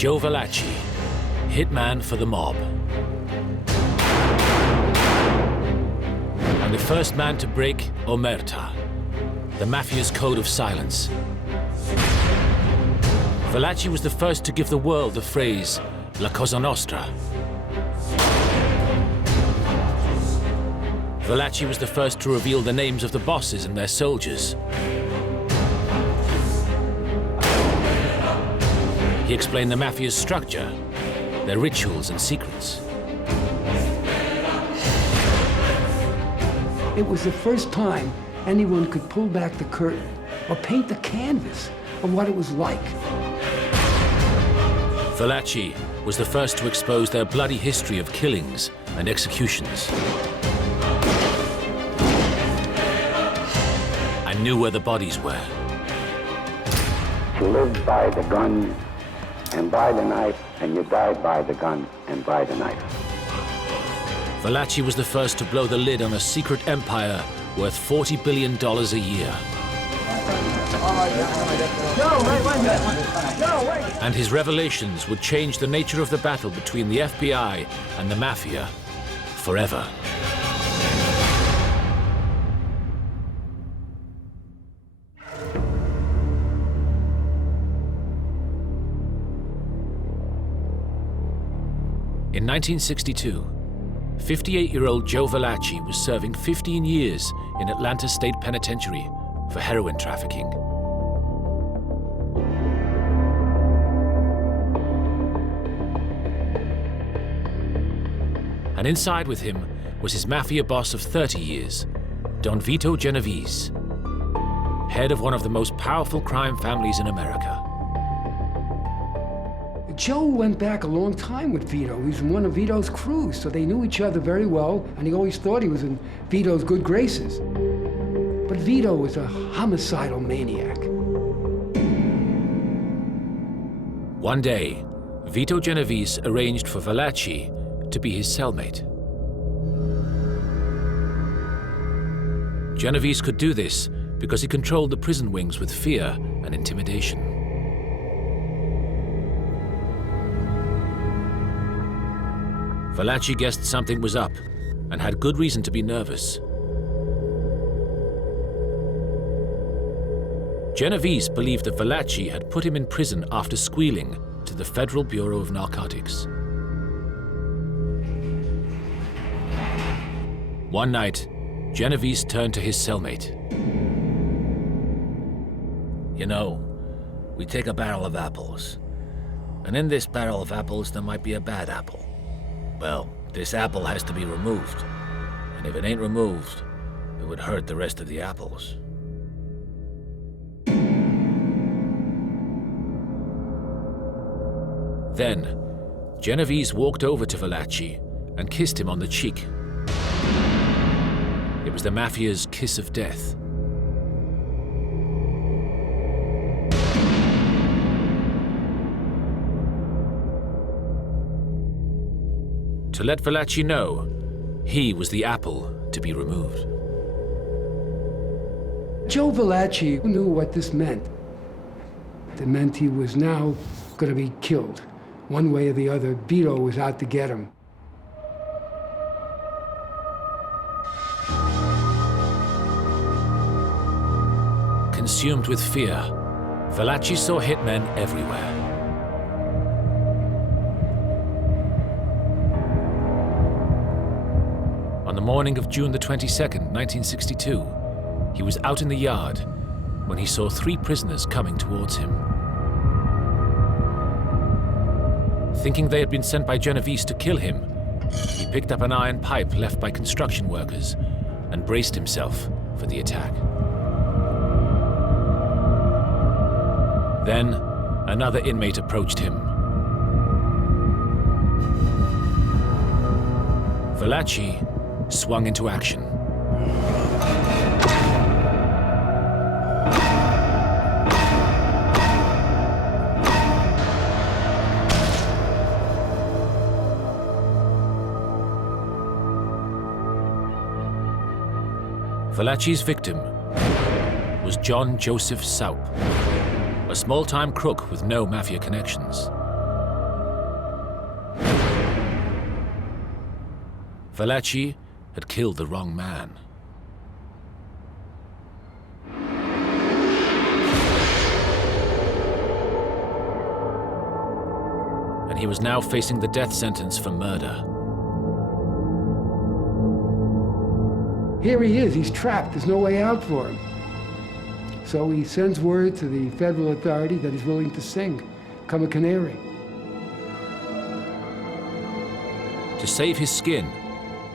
Joe Valachi, hitman for the mob. And the first man to break Omerta, the Mafia's code of silence. Valachi was the first to give the world the phrase, La Cosa Nostra. Valachi was the first to reveal the names of the bosses and their soldiers. He explained the Mafia's structure, their rituals and secrets. It was the first time anyone could pull back the curtain or paint the canvas of what it was like. Valachi was the first to expose their bloody history of killings and executions. And knew where the bodies were. You lived by the gun and by the knife, and you died by the gun and by the knife. Valachi was the first to blow the lid on a secret empire worth $40 billion a year. And his revelations would change the nature of the battle between the FBI and the Mafia forever. In 1962, 58-year-old Joe Valachi was serving 15 years in Atlanta State Penitentiary for heroin trafficking. And inside with him was his Mafia boss of 30 years, Don Vito Genovese, head of one of the most powerful crime families in America. Joe went back a long time with Vito. He was in one of Vito's crews, so they knew each other very well, and he always thought he was in Vito's good graces. But Vito was a homicidal maniac. One day, Vito Genovese arranged for Valachi to be his cellmate. Genovese could do this because he controlled the prison wings with fear and intimidation. Valachi guessed something was up and had good reason to be nervous. Genovese believed that Valachi had put him in prison after squealing to the Federal Bureau of Narcotics. One night, Genovese turned to his cellmate. You know, we take a barrel of apples, and in this barrel of apples there might be a bad apple. Well, this apple has to be removed, and if it ain't removed, it would hurt the rest of the apples. Then, Genovese walked over to Valachi and kissed him on the cheek. It was the Mafia's kiss of death. To let Valachi know he was the apple to be removed. Joe Valachi knew what this meant. It meant he was now going to be killed. One way or the other, Vito was out to get him. Consumed with fear, Valachi saw hitmen everywhere. On the morning of June the 22nd, 1962, he was out in the yard when he saw 3 prisoners coming towards him. Thinking they had been sent by Genovese to kill him, he picked up an iron pipe left by construction workers and braced himself for the attack. Then, another inmate approached him. Valachi swung into action. Valachi's victim was John Joseph Saup, a small-time crook with no Mafia connections. Valachi had killed the wrong man. And he was now facing the death sentence for murder. Here he is, he's trapped, there's no way out for him. So he sends word to the federal authority that he's willing to sing, come a canary. To save his skin,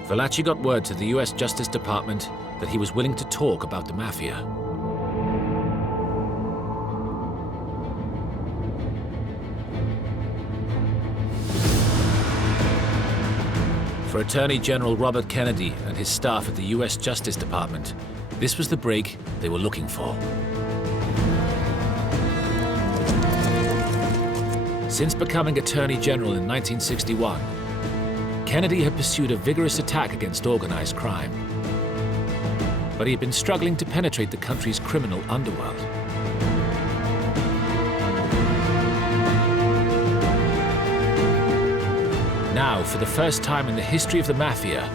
Valachi got word to the US Justice Department that he was willing to talk about the Mafia. For Attorney General Robert Kennedy and his staff at the US Justice Department, this was the break they were looking for. Since becoming Attorney General in 1961, Kennedy had pursued a vigorous attack against organized crime. But he had been struggling to penetrate the country's criminal underworld. Now, for the first time in the history of the Mafia,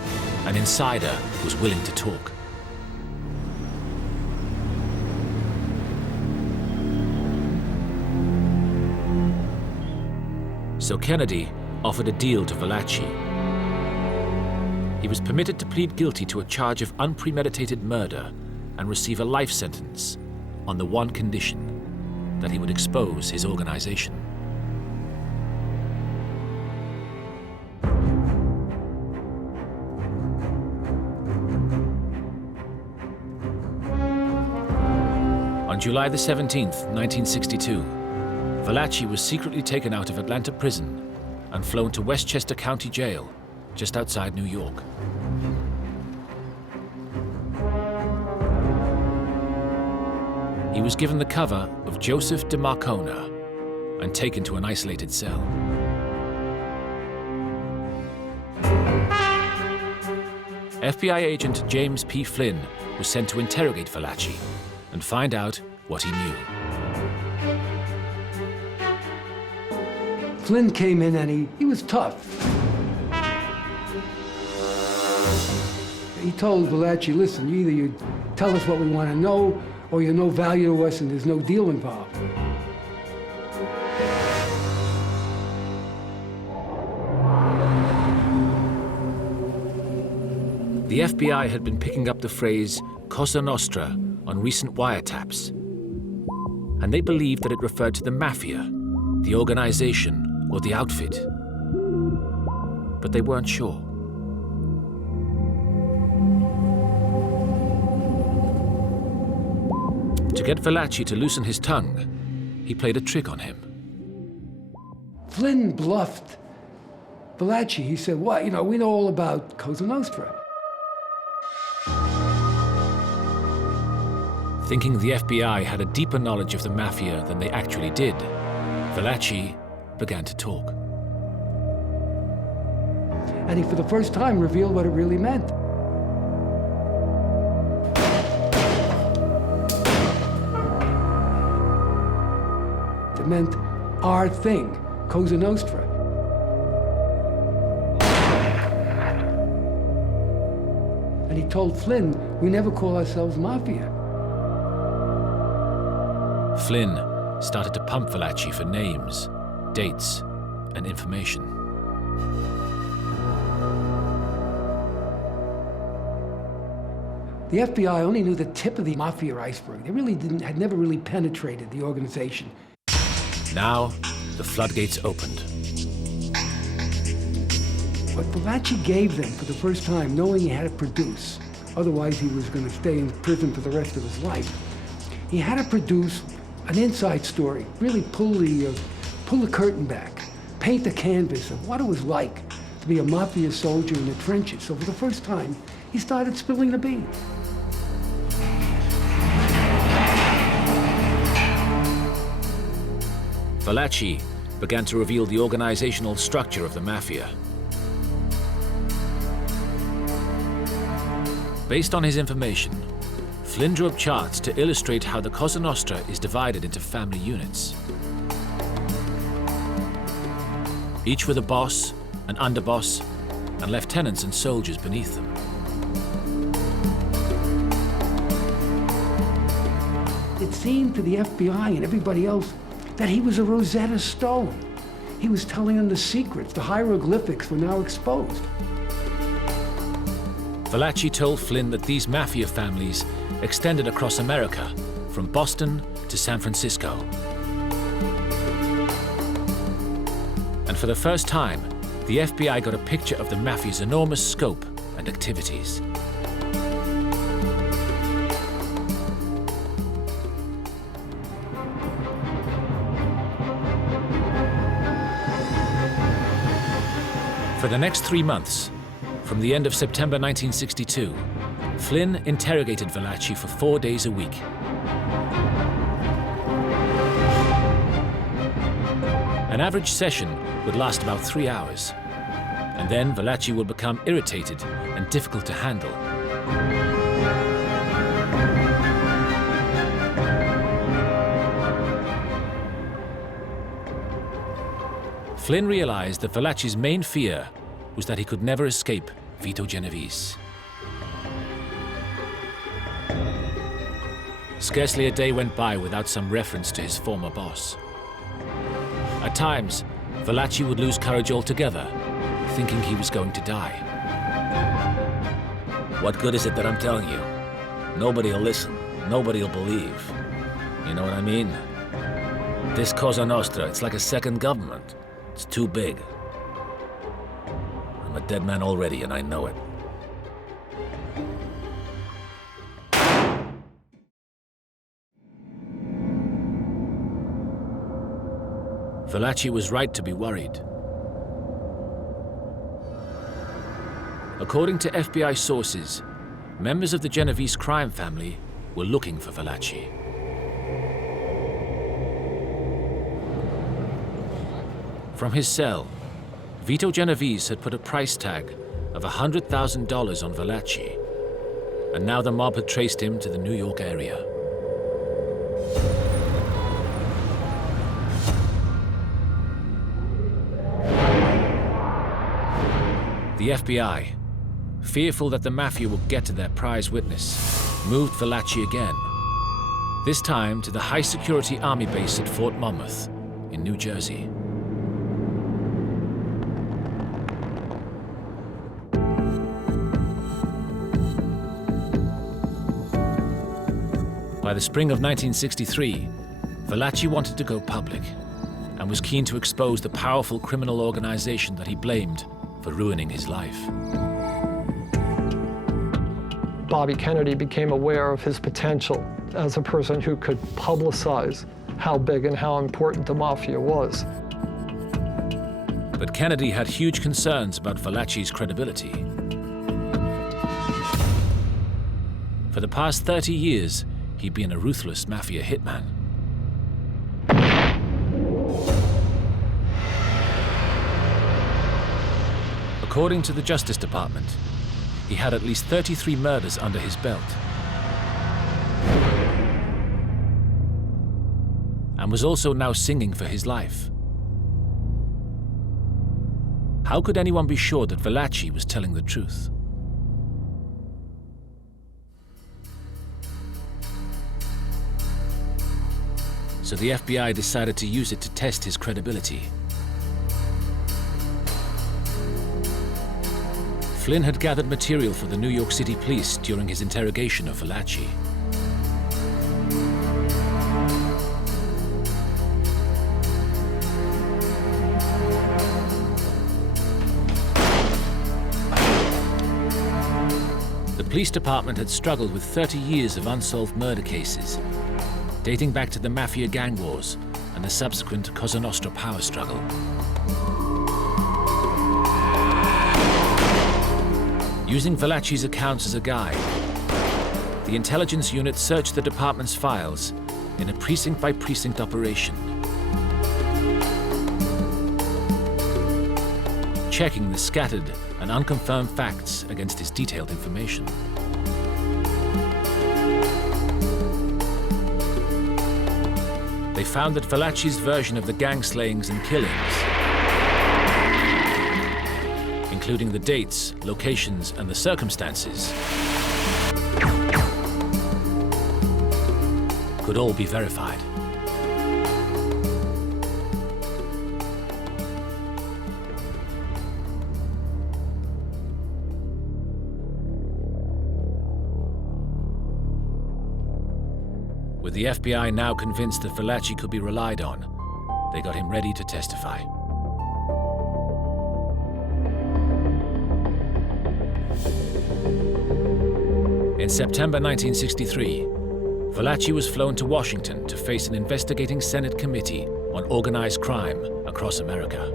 an insider was willing to talk. So Kennedy offered a deal to Valachi. He was permitted to plead guilty to a charge of unpremeditated murder and receive a life sentence on the one condition that he would expose his organization. On July the 17th, 1962, Valachi was secretly taken out of Atlanta prison and flown to Westchester County Jail, just outside New York. He was given the cover of Joseph DeMarcona and taken to an isolated cell. FBI agent James P. Flynn was sent to interrogate Valachi and find out what he knew. Flynn came in and he was tough. He told Valachi, listen, either you tell us what we want to know, or you're no value to us and there's no deal involved. The FBI had been picking up the phrase Cosa Nostra on recent wiretaps, and they believed that it referred to the Mafia, the organization, or the outfit. But they weren't sure. To get Valachi to loosen his tongue, he played a trick on him. Flynn bluffed Valachi. He said, what, we know all about Cosa Nostra. Thinking the FBI had a deeper knowledge of the Mafia than they actually did, Valachi began to talk. And he, for the first time, revealed what it really meant. It meant our thing, Cosa Nostra. And he told Flynn, we never call ourselves Mafia. Flynn started to pump Valachi for names, dates, and information. The FBI only knew the tip of the Mafia iceberg. They had never really penetrated the organization. Now, the floodgates opened. What Valachi gave them for the first time, knowing he had to produce, otherwise he was going to stay in prison for the rest of his life, he had to produce an inside story, really pull the curtain back, paint the canvas of what it was like to be a Mafia soldier in the trenches. So for the first time, he started spilling the beans. Valachi began to reveal the organizational structure of the Mafia. Based on his information, Flynn drew up charts to illustrate how the Cosa Nostra is divided into family units. Each with a boss, an underboss, and lieutenants and soldiers beneath them. It seemed to the FBI and everybody else that he was a Rosetta Stone. He was telling them the secrets. The hieroglyphics were now exposed. Valachi told Flynn that these Mafia families extended across America, from Boston to San Francisco. And for the first time, the FBI got a picture of the Mafia's enormous scope and activities. For the next 3 months, from the end of September 1962, Flynn interrogated Valachi for 4 days a week. An average session would last about 3 hours, and then Valachi would become irritated and difficult to handle. Flynn realized that Valachi's main fear was that he could never escape Vito Genovese. Scarcely a day went by without some reference to his former boss. At times, Valachi would lose courage altogether, thinking he was going to die. What good is it that I'm telling you? Nobody will listen. Nobody will believe. You know what I mean? This Cosa Nostra, it's like a second government. It's too big. I'm a dead man already, and I know it. Valachi was right to be worried. According to FBI sources, members of the Genovese crime family were looking for Valachi. From his cell, Vito Genovese had put a price tag of $100,000 on Valachi, and now the mob had traced him to the New York area. The FBI, fearful that the Mafia would get to their prize witness, moved Valachi again, this time to the high-security army base at Fort Monmouth in New Jersey. By the spring of 1963, Valachi wanted to go public and was keen to expose the powerful criminal organization that he blamed for ruining his life. Bobby Kennedy became aware of his potential as a person who could publicize how big and how important the Mafia was. But Kennedy had huge concerns about Valachi's credibility. For the past 30 years, he'd been a ruthless Mafia hitman. According to the Justice Department, he had at least 33 murders under his belt, and was also now singing for his life. How could anyone be sure that Valachi was telling the truth? So the FBI decided to use it to test his credibility. Flynn had gathered material for the New York City police during his interrogation of Valachi. The police department had struggled with 30 years of unsolved murder cases, dating back to the Mafia gang wars and the subsequent Cosa Nostra power struggle. Using Valachi's accounts as a guide, the intelligence unit searched the department's files in a precinct-by-precinct operation, checking the scattered and unconfirmed facts against his detailed information. They found that Valachi's version of the gang slayings and killings including the dates, locations, and the circumstances, could all be verified. With the FBI now convinced that Valachi could be relied on, they got him ready to testify. In September 1963, Valachi was flown to Washington to face an investigating Senate committee on organized crime across America.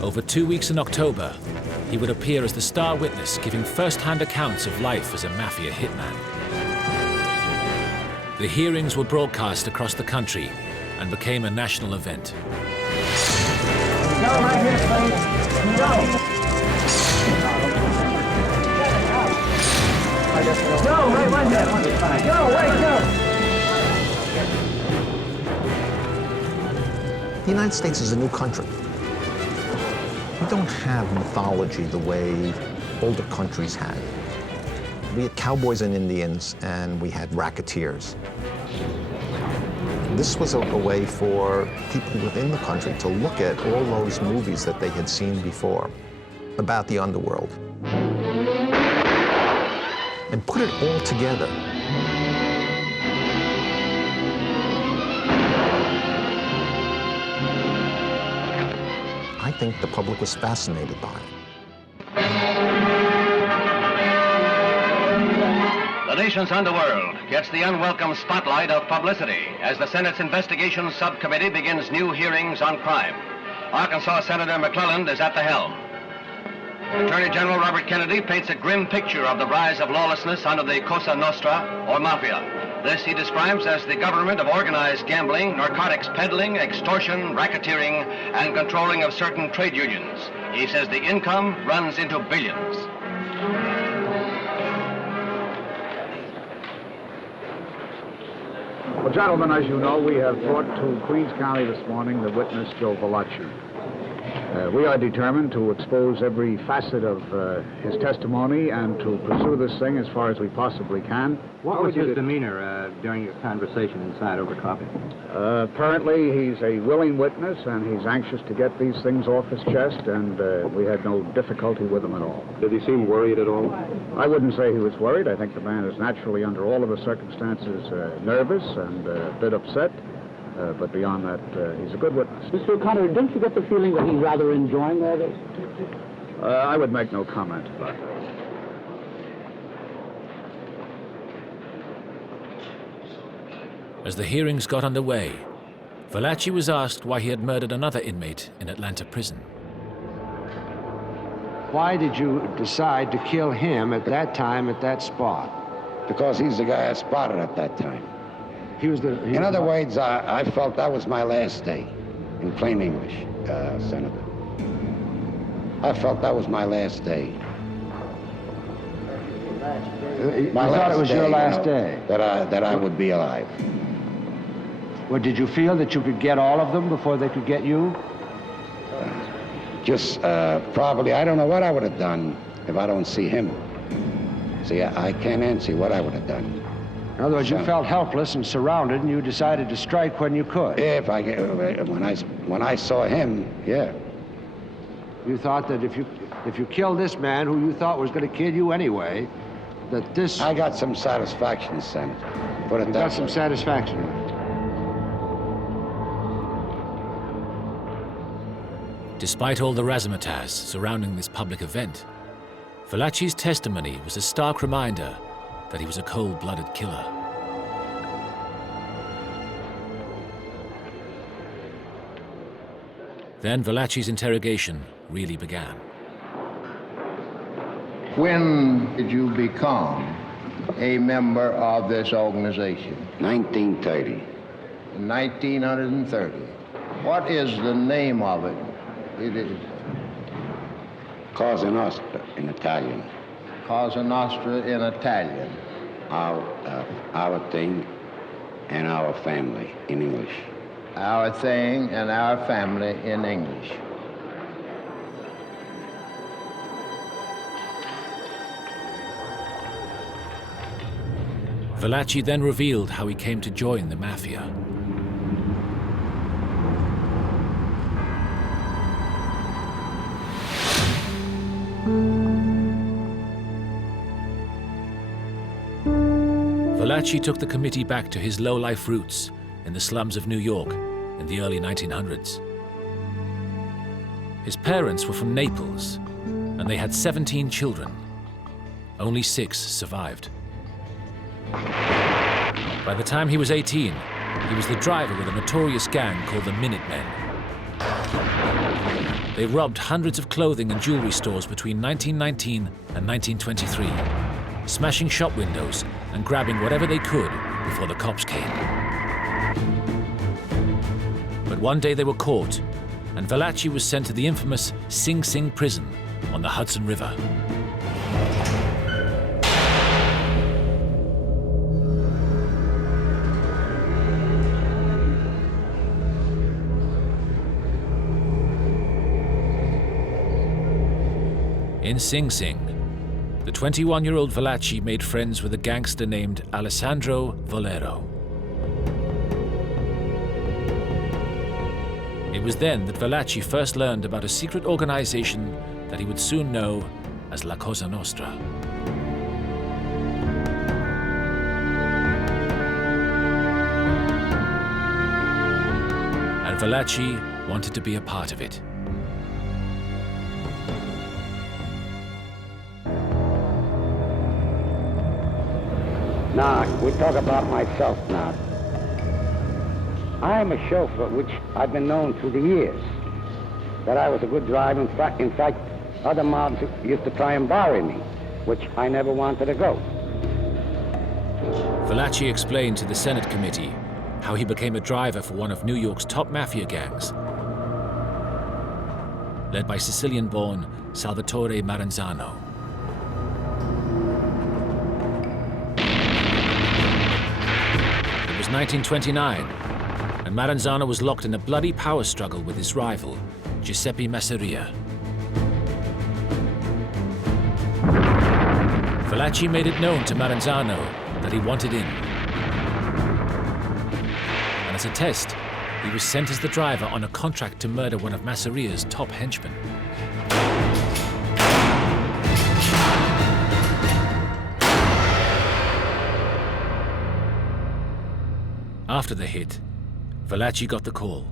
Over 2 weeks in October, he would appear as the star witness, giving first-hand accounts of life as a Mafia hitman. The hearings were broadcast across the country and became a national event. Go right here, please. Go. Go, right there. Go, wait, go. The United States is a new country. We don't have mythology the way older countries had. We had cowboys and Indians, and we had racketeers. This was a way for people within the country to look at all those movies that they had seen before about the underworld and put it all together. I think the public was fascinated by it. The nation's underworld gets the unwelcome spotlight of publicity as the Senate's Investigation Subcommittee begins new hearings on crime. Arkansas Senator McClelland is at the helm. Attorney General Robert Kennedy paints a grim picture of the rise of lawlessness under the Cosa Nostra, or Mafia. This he describes as the government of organized gambling, narcotics peddling, extortion, racketeering, and controlling of certain trade unions. He says the income runs into billions. Well, gentlemen, as you know, we have brought to Queens County this morning the witness, Joe Valachi. We are determined to expose every facet of his testimony and to pursue this thing as far as we possibly can. What was his demeanor during your conversation inside over coffee? Apparently, he's a willing witness, and he's anxious to get these things off his chest, and we had no difficulty with him at all. Did he seem worried at all? I wouldn't say he was worried. I think the man is naturally, under all of the circumstances, nervous and a bit upset. But beyond that, he's a good witness. Mr. O'Connor, don't you get the feeling that he's rather enjoying all this? I would make no comment about that. As the hearings got underway, Valachi was asked why he had murdered another inmate in Atlanta prison. Why did you decide to kill him at that time, at that spot? Because he's the guy I spotted at that time. In other words, I felt that was my last day, in plain English, Senator. I felt that was my last day. You thought it was your last day? That I would be alive. Well, did you feel that you could get all of them before they could get you? Just probably, I don't know what I would have done if I don't see him. See, I can't answer what I would have done. In other words, you felt helpless and surrounded, and you decided to strike when you could. If I get, when I saw him, yeah. You thought that if you killed this man, who you thought was going to kill you anyway, that this... I got some satisfaction, Senator. Put it that way. Got some satisfaction. Despite all the razzmatazz surrounding this public event, Valachi's testimony was a stark reminder that he was a cold-blooded killer. Then Valachi's interrogation really began. When did you become a member of this organization? 1930. 1930. What is the name of it? It is... Cosa Nostra in Italian. Cosa Nostra in Italian. Our thing and our family in English. Our thing and our family in English. Valachi then revealed how he came to join the Mafia. Valachi took the committee back to his low-life roots in the slums of New York in the early 1900s. His parents were from Naples, and they had 17 children. Only 6 survived. By the time he was 18, he was the driver with a notorious gang called the Minutemen. They robbed hundreds of clothing and jewelry stores between 1919 and 1923, smashing shop windows and grabbing whatever they could before the cops came. But one day they were caught, and Valachi was sent to the infamous Sing Sing prison on the Hudson River. In Sing Sing, the 21-year-old Valachi made friends with a gangster named Alessandro Volero. It was then that Valachi first learned about a secret organization that he would soon know as La Cosa Nostra. And Valachi wanted to be a part of it. Now, we talk about myself now. I'm a chauffeur, which I've been known through the years, that I was a good driver. In fact, other mobs used to try and borrow me, which I never wanted to go. Valachi explained to the Senate committee how he became a driver for one of New York's top mafia gangs, led by Sicilian-born Salvatore Maranzano. It was 1929, and Maranzano was locked in a bloody power struggle with his rival, Giuseppe Masseria. Valachi made it known to Maranzano that he wanted in. And as a test, he was sent as the driver on a contract to murder one of Masseria's top henchmen. After the hit, Valachi got the call.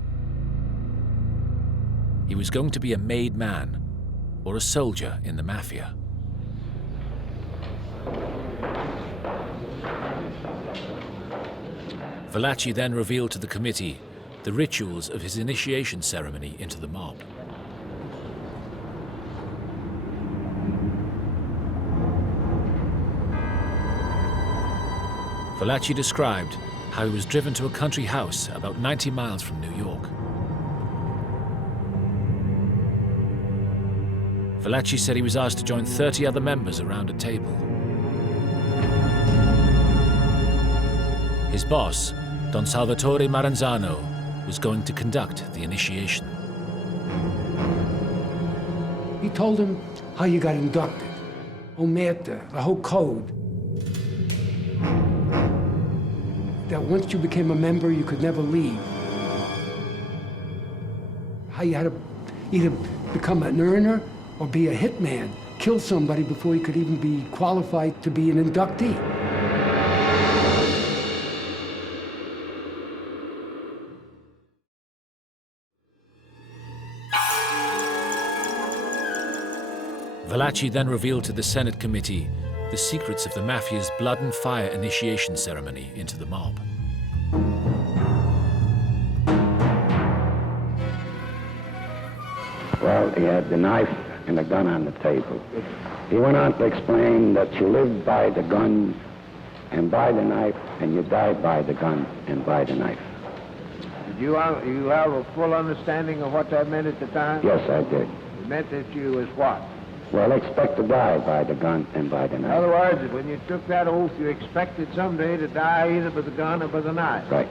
He was going to be a made man, or a soldier in the Mafia. Valachi then revealed to the committee the rituals of his initiation ceremony into the mob. Valachi described how he was driven to a country house about 90 miles from New York. Valachi said he was asked to join 30 other members around a table. His boss, Don Salvatore Maranzano, was going to conduct the initiation. He told him how you got inducted, omerta, the whole code. That once you became a member, you could never leave. How you had to either become an earner or be a hitman, kill somebody before you could even be qualified to be an inductee. Valachi then revealed to the Senate committee the secrets of the Mafia's blood and fire initiation ceremony into the mob. Well, he had the knife and the gun on the table. He went on to explain that you live by the gun and by the knife, and you die by the gun and by the knife. Did you have a full understanding of what that meant at the time? Yes, I did. It meant that you was what? Well, expect to die by the gun and by the In knife. other words, when you took that oath, you expected someday to die either by the gun or by the knife. Right,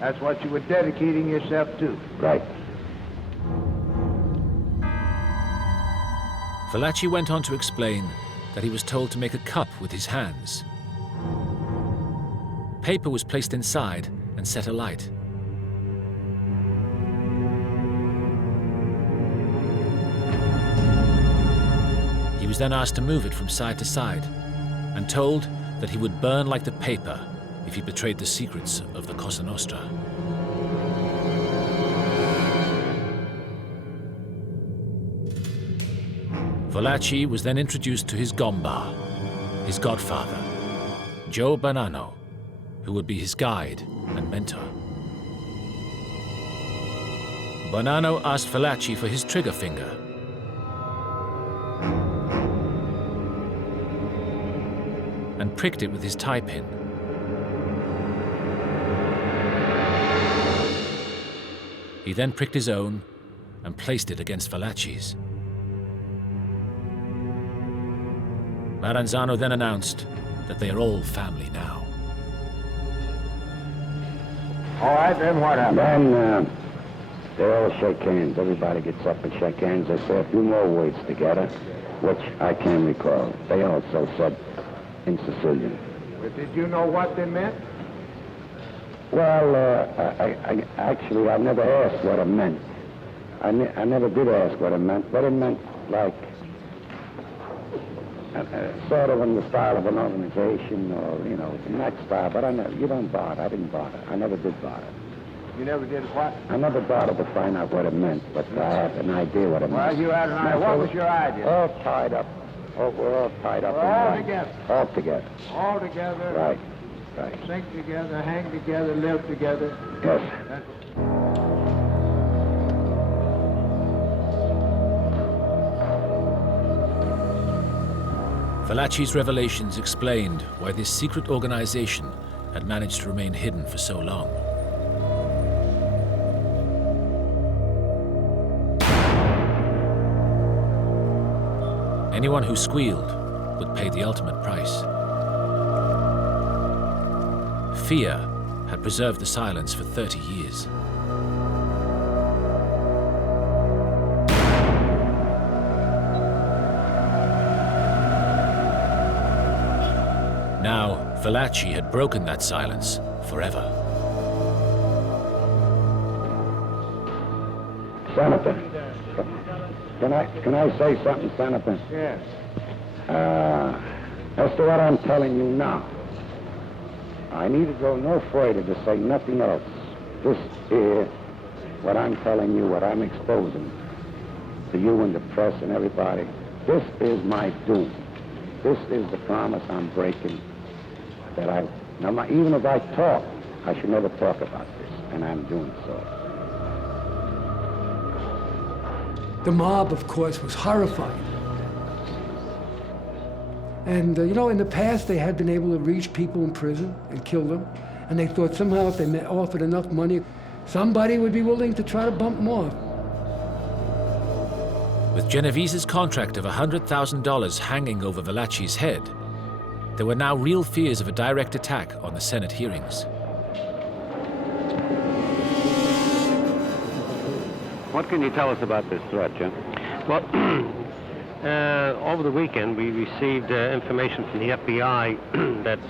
That's what you were dedicating yourself to. right. Valachi went on to explain that he was told to make a cup with his hands. Paper was placed inside and set alight. He was then asked to move it from side to side and told that he would burn like the paper if he betrayed the secrets of the Cosa Nostra. Valachi was then introduced to his gomba, his godfather, Joe Valachi, who would be his guide and mentor. Bonanno asked Valachi for his trigger finger. And pricked it with his tie pin. He then pricked his own and placed it against Valachi's. Maranzano then announced that they are all family now. All right, then what happened? Then they all shake hands. Everybody gets up and shake hands. They say a few more words together, which I can't recall. They also said in Sicilian. But did you know what they meant? Well, actually, I never asked what it meant. I never did ask what it meant, but it meant like sort of in the style of an organization or, you know, in that style, but you don't bother. I didn't bother. I never did bother. You never did what? I never bothered to find out what it meant, but I had an idea what it meant. Well, you had an idea. What was your idea? All tied up. Oh, we're all tied up. We're all together. All together. All together. Right. Right. Sink together, hang together, live together. Yes. Valachi's revelations explained why this secret organization had managed to remain hidden for so long. Anyone who squealed would pay the ultimate price. Fear had preserved the silence for 30 years. Now, Valachi had broken that silence forever. Senator, can I say something, Senator? Yes. As to what I'm telling you now, I need to go no further to say nothing else. This is what I'm telling you, what I'm exposing to you and the press and everybody. This is my doom. This is the promise I'm breaking. Even if I talk, I should never talk about this, and I'm doing so. The mob, of course, was horrified. And, you know, in the past, they had been able to reach people in prison and kill them. And they thought somehow if they offered enough money, somebody would be willing to try to bump them off. With Genovese's contract of $100,000 hanging over Valachi's head, there were now real fears of a direct attack on the Senate hearings. What can you tell us about this threat, Jim? Well, over the weekend, we received information from the FBI that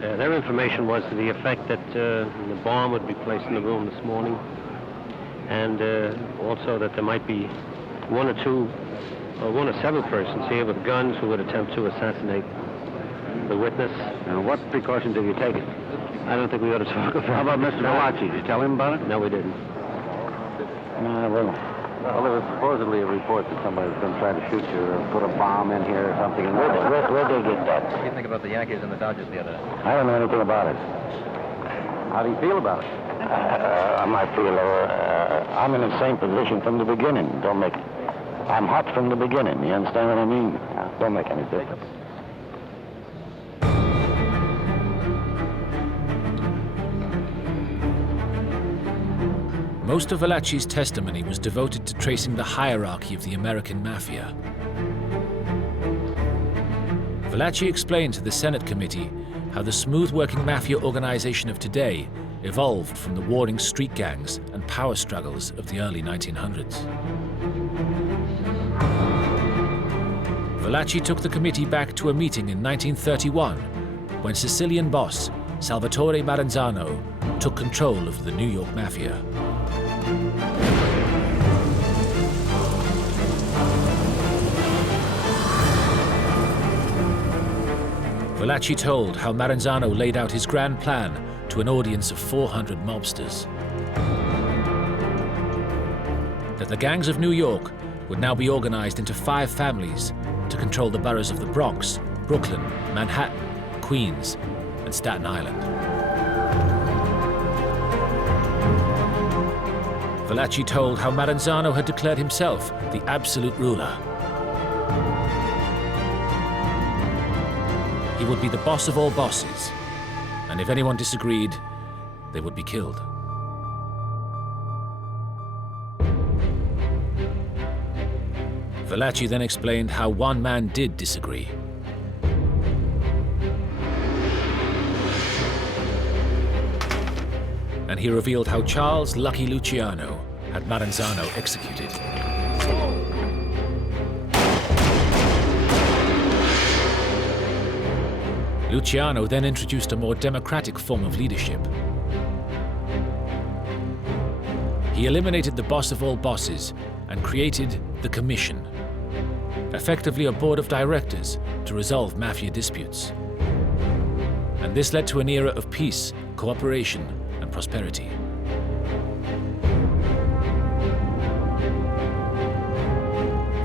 their information was to the effect that the bomb would be placed in the room this morning, and also that there might be one or several persons here with guns who would attempt to assassinate the witness. And what precautions have you taken? I don't think we ought to talk about it. How about Mr. Valachi? Did you tell him about it? No, we didn't. Well, there was supposedly a report that somebody was going to try to shoot you or put a bomb in here or something. Where'd they get that? What do you think about the Yankees and the Dodgers the other day? I don't know anything about it. How do you feel about it? I might feel, I'm in the same position from the beginning. I'm hot from the beginning. You understand what I mean? Don't make any difference. Most of Valachi's testimony was devoted to tracing the hierarchy of the American Mafia. Valachi explained to the Senate committee how the smooth-working mafia organization of today evolved from the warring street gangs and power struggles of the early 1900s. Valachi took the committee back to a meeting in 1931 when Sicilian boss Salvatore Maranzano took control of the New York Mafia. Valachi told how Maranzano laid out his grand plan to an audience of 400 mobsters. That the gangs of New York would now be organized into 5 families to control the boroughs of the Bronx, Brooklyn, Manhattan, Queens, and Staten Island. Valachi told how Maranzano had declared himself the absolute ruler. He would be the boss of all bosses, and if anyone disagreed, they would be killed. Valachi then explained how one man did disagree. And he revealed how Charles Lucky Luciano had Maranzano executed. Luciano then introduced a more democratic form of leadership. He eliminated the boss of all bosses and created the Commission, effectively a board of directors to resolve mafia disputes. And this led to an era of peace, cooperation, and prosperity.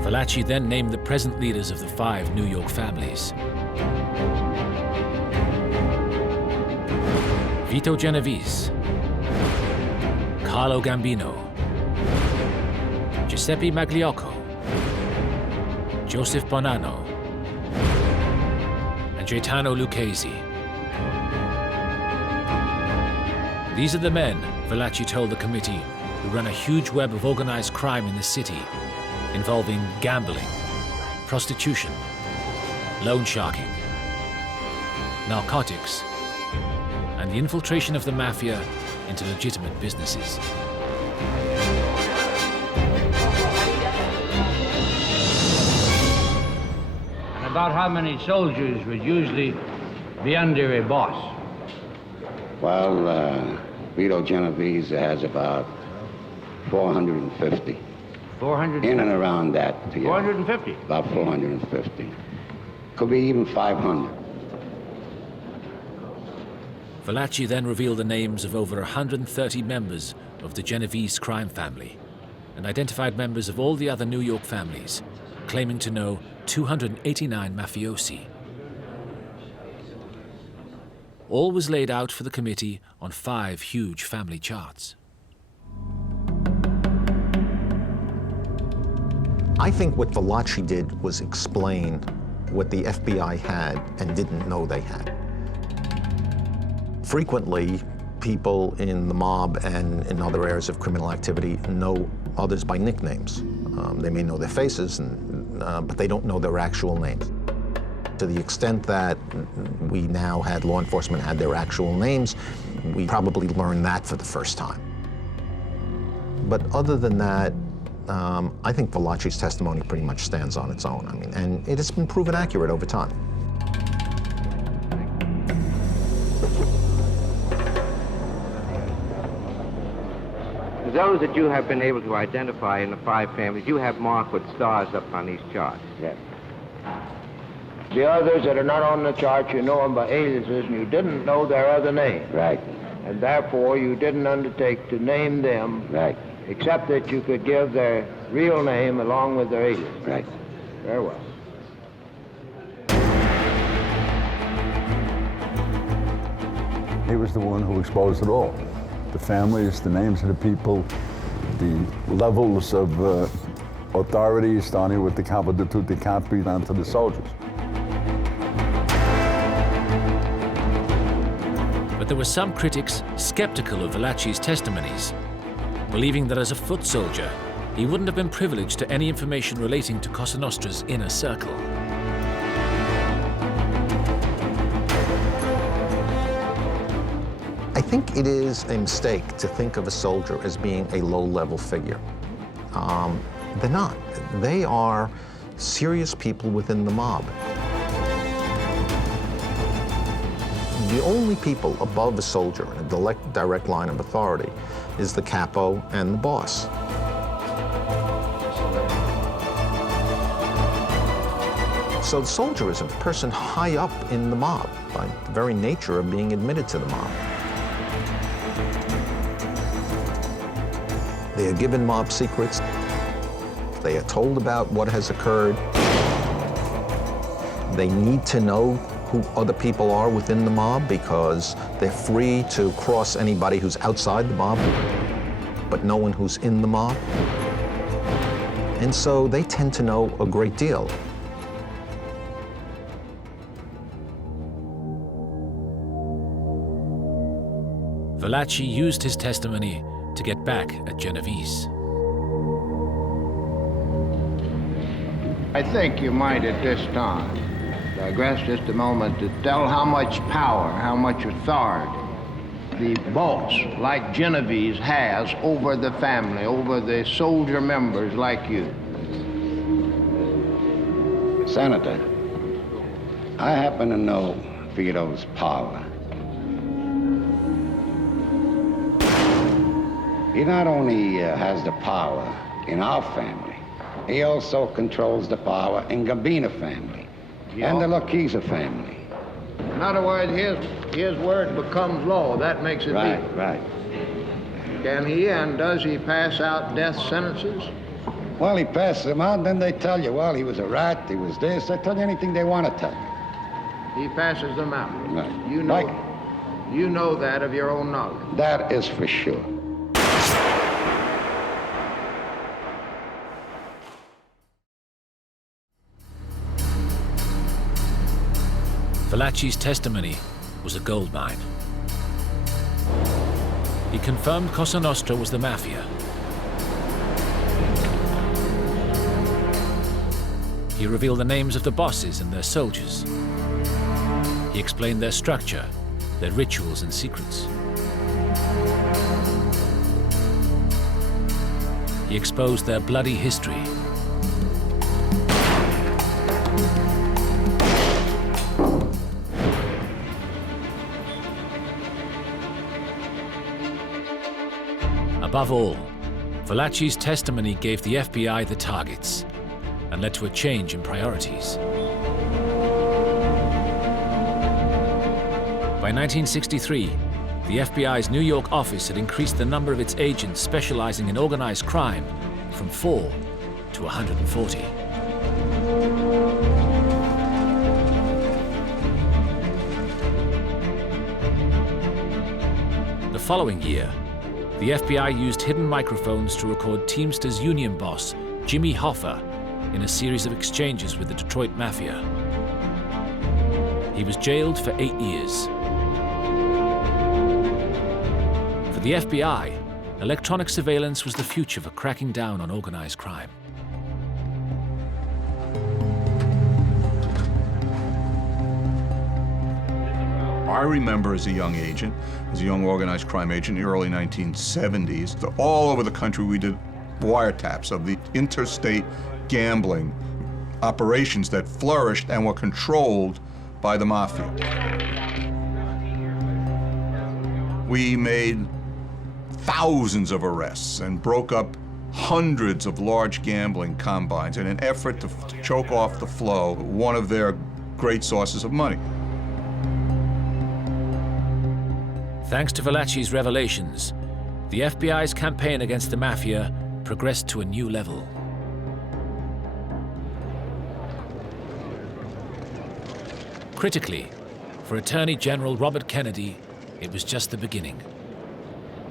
Valachi then named the present leaders of the 5 New York families. Vito Genovese, Carlo Gambino, Giuseppe Magliocco, Joseph Bonanno, and Gaetano Lucchesi. These are the men, Valachi told the committee, who run a huge web of organized crime in the city, involving gambling, prostitution, loan sharking, narcotics, and the infiltration of the mafia into legitimate businesses. And about how many soldiers would usually be under a boss? Well, Vito Genovese has about 450. 400? In and around that. Yeah. 450? About 450. Could be even 500. Valachi then revealed the names of over 130 members of the Genovese crime family and identified members of all the other New York families, claiming to know 289 mafiosi. All was laid out for the committee on 5 huge family charts. I think what Valachi did was explain what the FBI had and didn't know they had. Frequently, people in the mob and in other areas of criminal activity know others by nicknames. They may know their faces, but they don't know their actual names. To the extent that we now had law enforcement had their actual names, we probably learned that for the first time. But other than that, I think Valachi's testimony pretty much stands on its own. I mean, and it has been proven accurate over time. Those that you have been able to identify in the 5 families, you have marked with stars up on these charts. Yes. The others that are not on the chart, you know them by aliases, and you didn't know their other names. Right. And therefore, you didn't undertake to name them. Right. Except that you could give their real name along with their alias. Right. Very well. He was the one who exposed it all. The families, the names of the people, the levels of authority, starting with the capo di tutti i capi down to the soldiers. But there were some critics skeptical of Valachi's testimonies, believing that as a foot soldier, he wouldn't have been privileged to any information relating to Cosa Nostra's inner circle. think it is a mistake to think of a soldier as being a low-level figure. They're not. They are serious people within the mob. The only people above a soldier in a direct line of authority is the capo and the boss. So the soldier is a person high up in the mob by the very nature of being admitted to the mob. They are given mob secrets. They are told about what has occurred. They need to know who other people are within the mob because they're free to cross anybody who's outside the mob, but no one who's in the mob. And so they tend to know a great deal. Valachi used his testimony to get back at Genovese. I think you might at this time digress just a moment to tell how much power, how much authority the boss, like Genovese, has over the family, over the soldier members like you. Senator, I happen to know Vito's power. He not only has the power in our family, he also controls the power in Gambino family and the Loquiza family. In other words, his word becomes law. That makes it legal. Right. Can he and does he pass out death sentences? Well, he passes them out, then they tell you, well, he was a rat, he was this. They tell you anything they want to tell you. He passes them out. Right. You know that of your own knowledge. That is for sure. Valachi's testimony was a goldmine. He confirmed Cosa Nostra was the Mafia. He revealed the names of the bosses and their soldiers. He explained their structure, their rituals and secrets. He exposed their bloody history. Above all, Valachi's testimony gave the FBI the targets and led to a change in priorities. By 1963, the FBI's New York office had increased the number of its agents specializing in organized crime from 4 to 140. The following year, the FBI used hidden microphones to record Teamsters union boss Jimmy Hoffa in a series of exchanges with the Detroit Mafia. He was jailed for 8 years. For the FBI, electronic surveillance was the future for cracking down on organized crime. I remember as a young agent, as a young organized crime agent in the early 1970s, all over the country we did wiretaps of the interstate gambling operations that flourished and were controlled by the Mafia. We made thousands of arrests and broke up hundreds of large gambling combines in an effort to choke off the flow, one of their great sources of money. Thanks to Valachi's revelations, the FBI's campaign against the Mafia progressed to a new level. Critically, for Attorney General Robert Kennedy, it was just the beginning.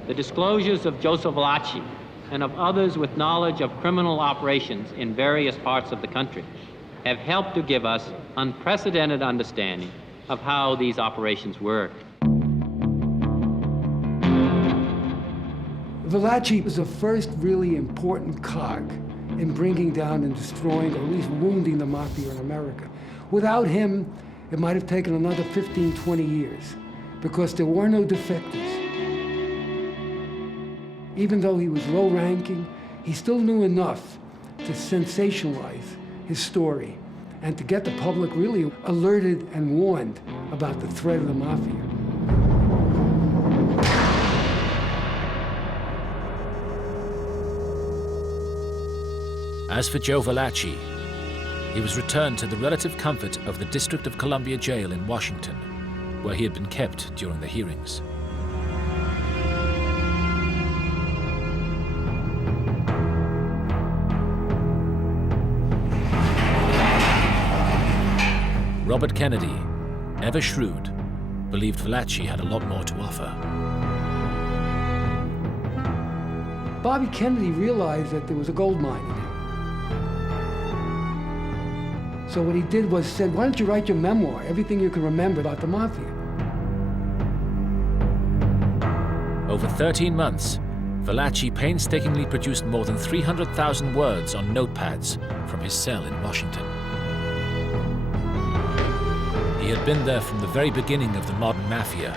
The disclosures of Joseph Valachi and of others with knowledge of criminal operations in various parts of the country have helped to give us unprecedented understanding of how these operations work. Valachi was the first really important cog in bringing down and destroying, or at least wounding, the Mafia in America. Without him, it might have taken another 15, 20 years, because there were no defectors. Even though he was low-ranking, he still knew enough to sensationalize his story and to get the public really alerted and warned about the threat of the Mafia. As for Joe Valachi, he was returned to the relative comfort of the District of Columbia Jail in Washington, where he had been kept during the hearings. Robert Kennedy, ever shrewd, believed Valachi had a lot more to offer. Bobby Kennedy realized that there was a gold mine in him. So what he did was said, why don't you write your memoir, everything you can remember about the Mafia? Over 13 months, Valachi painstakingly produced more than 300,000 words on notepads from his cell in Washington. He had been there from the very beginning of the modern Mafia,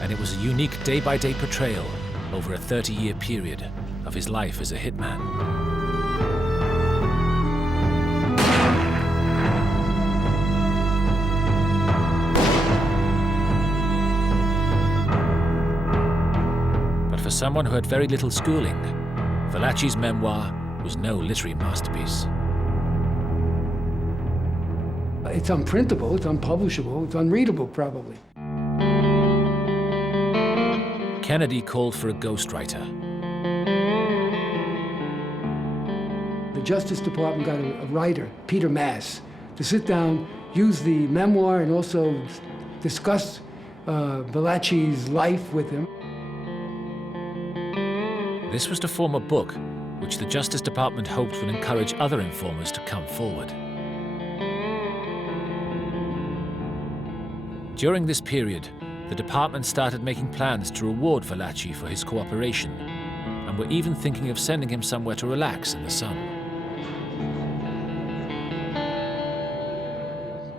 and it was a unique day-by-day portrayal over a 30-year period of his life as a hitman. But for someone who had very little schooling, Valachi's memoir was no literary masterpiece. It's unprintable, it's unpublishable, it's unreadable, probably. Kennedy called for a ghostwriter. The Justice Department got a writer, Peter Mass, to sit down, use the memoir, and also discuss Valachi's life with him. This was to form a book which the Justice Department hoped would encourage other informers to come forward. During this period, the department started making plans to reward Valachi for his cooperation, and were even thinking of sending him somewhere to relax in the sun.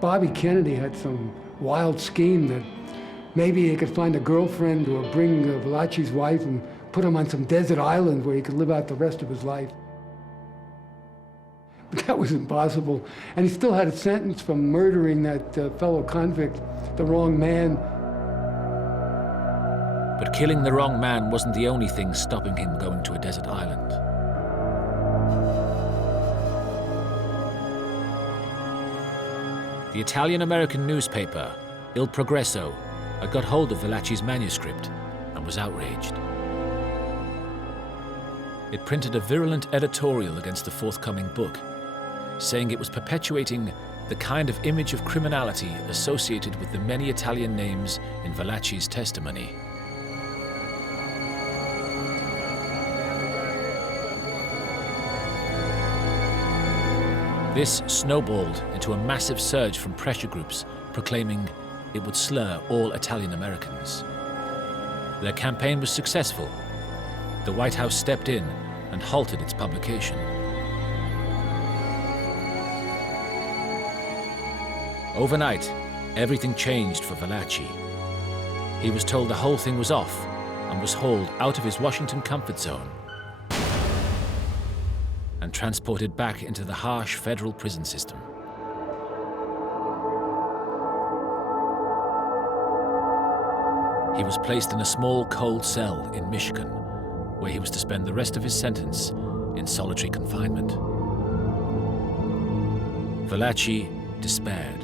Bobby Kennedy had some wild scheme that maybe he could find a girlfriend or bring Valachi's wife and put him on some desert island where he could live out the rest of his life. But that was impossible. And he still had a sentence from murdering that fellow convict, the wrong man. But killing the wrong man wasn't the only thing stopping him going to a desert island. The Italian-American newspaper, Il Progresso, had got hold of Valachi's manuscript and was outraged. It printed a virulent editorial against the forthcoming book, saying it was perpetuating the kind of image of criminality associated with the many Italian names in Valachi's testimony. This snowballed into a massive surge from pressure groups proclaiming it would slur all Italian Americans. Their campaign was successful. The White House stepped in and halted its publication. Overnight, everything changed for Valachi. He was told the whole thing was off and was hauled out of his Washington comfort zone and transported back into the harsh federal prison system. He was placed in a small cold cell in Michigan, where he was to spend the rest of his sentence in solitary confinement. Valachi despaired.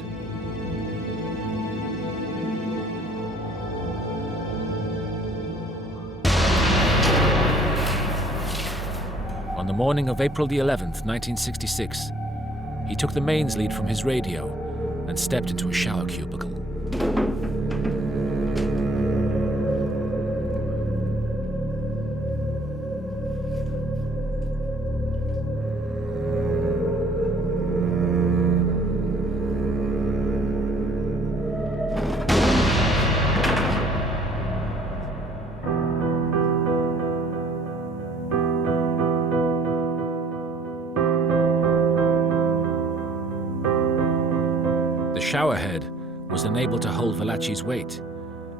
On the morning of April the 11th, 1966, he took the mains lead from his radio and stepped into a shower cubicle. The showerhead was unable to hold Valachi's weight,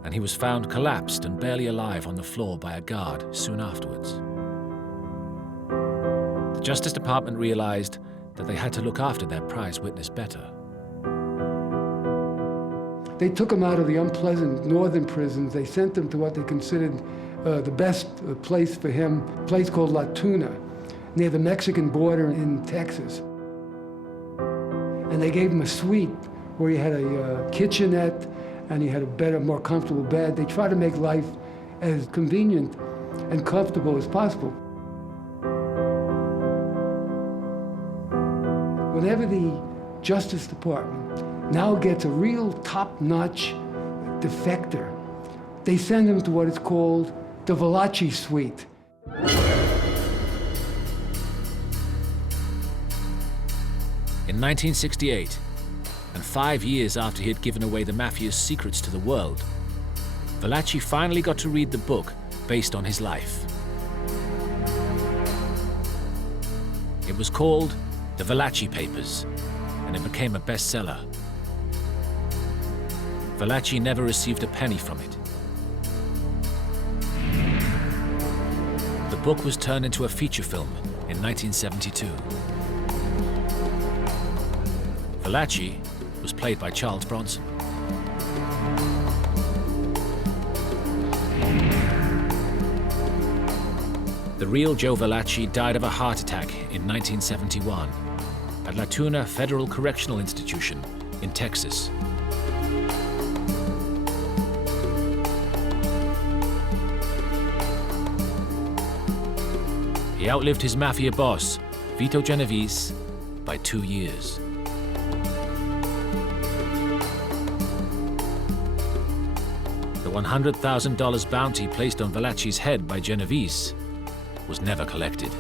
and he was found collapsed and barely alive on the floor by a guard soon afterwards. The Justice Department realized that they had to look after their prize witness better. They took him out of the unpleasant northern prisons. They sent him to what they considered the best place for him, a place called La Tuna, near the Mexican border in Texas. And they gave him a suite where he had a kitchenette and he had a better, more comfortable bed. They tried to make life as convenient and comfortable as possible. Whenever the Justice Department now gets a real top-notch defector, they send him to what is called the Valachi suite. In 1968, and 5 years after he had given away the Mafia's secrets to the world, Valachi finally got to read the book based on his life. It was called The Valachi Papers, and it became a bestseller. Valachi never received a penny from it. The book was turned into a feature film in 1972. Valachi was played by Charles Bronson. The real Joe Valachi died of a heart attack in 1971 at La Tuna Federal Correctional Institution in Texas. He outlived his Mafia boss, Vito Genovese, by 2 years. The $100,000 bounty placed on Valachi's head by Genovese was never collected.